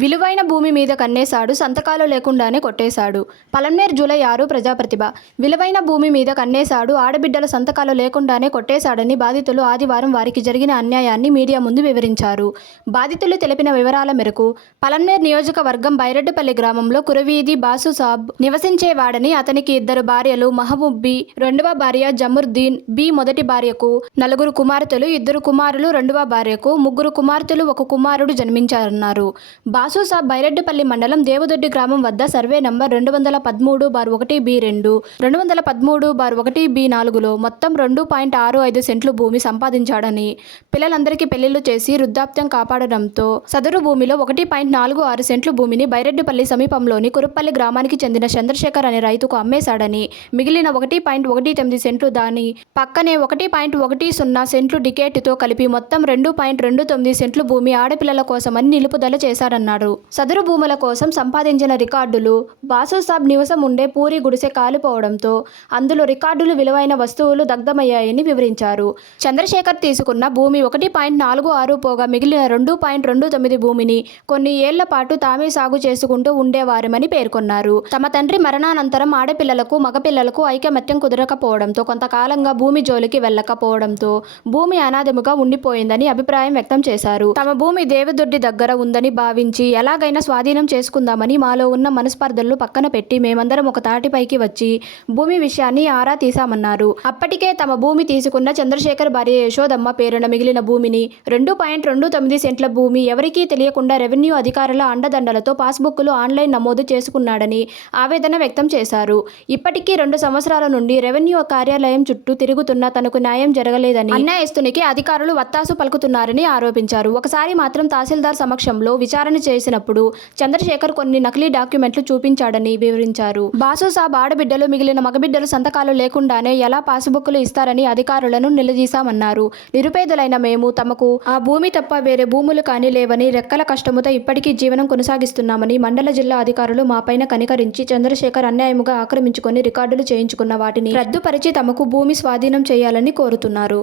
విలువైన భూమి మీద కన్నేశాడు సంతకాలు లేకుండానే కొట్టేశాడు. పలమనేర్ జూలై ఆరు ప్రజాప్రతిభ. విలువైన భూమి మీద కన్నేశాడు ఆడబిడ్డల సంతకాలు లేకుండానే కొట్టేశాడని బాధితులు ఆదివారం వారికి జరిగిన అన్యాయాన్ని మీడియా ముందు వివరించారు. బాధితులు తెలిపిన వివరాల మేరకు పలమనేర్ నియోజకవర్గం బైరెడ్డిపల్లి గ్రామంలో కురవీధి బాసు సాబ్ నివసించేవాడని అతనికి ఇద్దరు భార్యలు మహబూబ్బి రెండవ భార్య జముర్దీన్ బి మొదటి భార్యకు నలుగురు కుమార్తెలు ఇద్దరు కుమారులు రెండవ భార్యకు ముగ్గురు కుమార్తెలు ఒక కుమారుడు జన్మించారన్నారు. బా సాబ్ బైరెడ్డిపల్లి మండలం దేవదొడ్డి గ్రామం వద్ద సర్వే నంబర్ రెండు వందల పదమూడు బార్ ఒకటి బి రెండు రెండు వందల పదమూడు బార్ ఒకటి బి నాలుగులో మొత్తం రెండు పాయింట్ ఆరు ఐదు సెంట్లు భూమి సంపాదించాడని పిల్లలందరికీ పెళ్ళిళ్ళు చేసి వృద్ధాప్యం కాపాడడంతో సదరు భూమిలో ఒకటి పాయింట్ నాలుగు ఆరు సెంట్లు భూమిని బైరెడ్డిపల్లి సమీపంలోని కురుప్పల్లి గ్రామానికి చెందిన చంద్రశేఖర్ అనే రైతుకు అమ్మేశాడని మిగిలిన ఒకటి పాయింట్ ఒకటి తొమ్మిది సెంట్లు దాని పక్కనే ఒకటి పాయింట్ ఒకటి సున్నా సెంట్లు డికేట్తో కలిపి మొత్తం రెండు పాయింట్ రెండు తొమ్మిది సెంట్లు భూమి ఆడపిల్లల కోసమని నిలుపుదల చేశారన్నారు సదరు భూముల కోసం సంపాదించిన రికార్డులు బాసుసాబ్ నివసం ఉండే పూరి గుడిసె కాలిపోవడంతో అందులో రికార్డులు విలువైన వస్తువులు దగ్ధమయ్యాయని వివరించారు. చంద్రశేఖర్ తీసుకున్న భూమి ఒకటి పాయింట్ నాలుగు ఆరు పోగా మిగిలిన రెండు పాయింట్ రెండు తొమ్మిది భూమిని కొన్ని ఏళ్ళ పాటు తామే సాగు చేసుకుంటూ ఉండేవారమని పేర్కొన్నారు. తమ తండ్రి మరణానంతరం ఆడపిల్లలకు మగపిల్లలకు ఐకమత్యం కుదరకపోవడంతో కొంతకాలంగా భూమి జోలికి వెళ్ళకపోవడంతో భూమి అనాథముగా ఉండిపోయిందని అభిప్రాయం వ్యక్తం చేశారు. తమ భూమి దేవదొడ్డి దగ్గర ఉందని భావించి ఎలాగైనా స్వాధీనం చేసుకుందామని మాలో ఉన్న మనస్పర్ధలు పక్కన పెట్టి మేమందరం ఒక తాటిపైకి వచ్చి భూమి విషయాన్ని ఆరా తీశామన్నారు. అప్పటికే తమ భూమి తీసుకున్న చంద్రశేఖర్ భార్య యశోదమ్మ పేరున మిగిలిన భూమిని రెండు పాయింట్ రెండు తొమ్మిది సెంట్ల భూమి ఎవరికీ తెలియకుండా రెవెన్యూ అధికారుల అండదండలతో పాస్బుక్లు ఆన్లైన్ నమోదు చేసుకున్నాడని ఆవేదన వ్యక్తం చేశారు. ఇప్పటికీ రెండు సంవత్సరాల నుండి రెవెన్యూ కార్యాలయం చుట్టూ తిరుగుతున్న తనకు న్యాయం జరగలేదని అన్యాయస్తునికి అధికారులు వత్తాసు పలుకుతున్నారని ఆరోపించారు. ఒకసారి మాత్రం తహసీల్దార్ సమక్షంలో విచారణ చేసినప్పుడు చంద్రశేఖర్ కొన్ని నకిలీ డాక్యుమెంట్లు చూపించాడని వివరించారు. బాసు సాబ్ ఆడబిడ్డలు మిగిలిన మగబిడ్డలు సంతకాలు లేకుండానే ఎలా పాసుబుక్కులు ఇస్తారని అధికారులను నిలదీశామన్నారు. నిరుపేదలైన మేము తమకు ఆ భూమి తప్ప వేరే భూములు కానీ లేవని రెక్కల కష్టముతో ఇప్పటికీ జీవనం కొనసాగిస్తున్నామని మండల జిల్లా అధికారులు మాపైన కనికరించి చంద్రశేఖర్ అన్యాయముగా ఆక్రమించుకొని రికార్డులు చేయించుకున్న వాటిని రద్దుపరిచి తమకు భూమి స్వాధీనం చేయాలని కోరుతున్నారు.